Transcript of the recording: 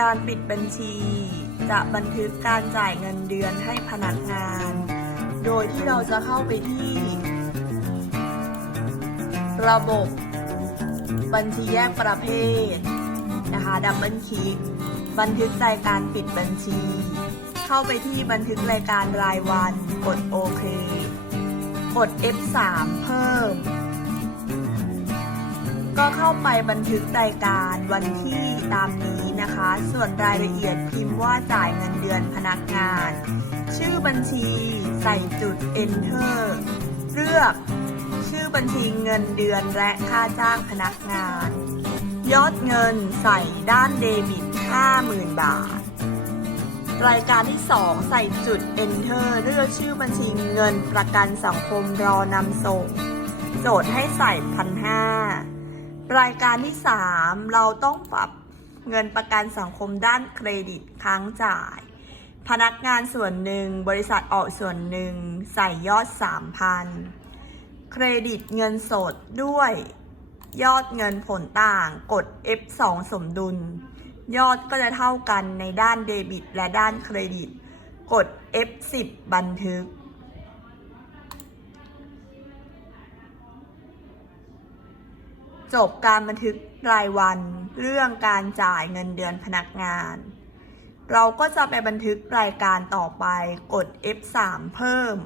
การปิดบัญชี จะบันทึกการจ่ายเงินเดือนให้พนักงาน โดยที่เราจะเข้าไปที่ ระบบบัญชีแยกประเภทนะคะดับเบิลคลิกบันทึกรายการปิดบัญชี เข้าไปที่บันทึกรายการรายวัน กดโอเค กด F3 เพิ่ม ก็เข้าไปบันทึกรายการวันที่ตามนี้นะคะ ส่วนรายละเอียดพิมพ์ว่าจ่ายเงินเดือนพนักงาน ชื่อบัญชีใส่จุด enter เลือก ชื่อบัญชีเงินเดือนและค่าจ้างพนักงาน ยอดเงินใส่ด้านเดบิต 50,000 บาท รายการที่ 2 ใส่จุด enter เลือกชื่อบัญชีเงินประกันสังคมรอนำส่ง โจทย์ให้ใส่พันห้ารายการที่ 3 เราต้องปรับ เงินประกันสังคมด้านเครดิตค้างจ่าย พนักงานส่วนหนึ่ง บริษัทออกส่วนหนึ่ง ใส่ยอด 3,000 เครดิตเงินสดด้วย ยอดเงินผลต่างกด F2 สมดุล ยอดก็จะเท่ากันในด้านเดบิต และด้านเครดิต กด F10 บันทึก จบการบันทึกรายวัน เรื่องการจ่ายเงินเดือนพนักงาน เราก็จะไปบันทึกรายการต่อไปกด F3 เพิ่ม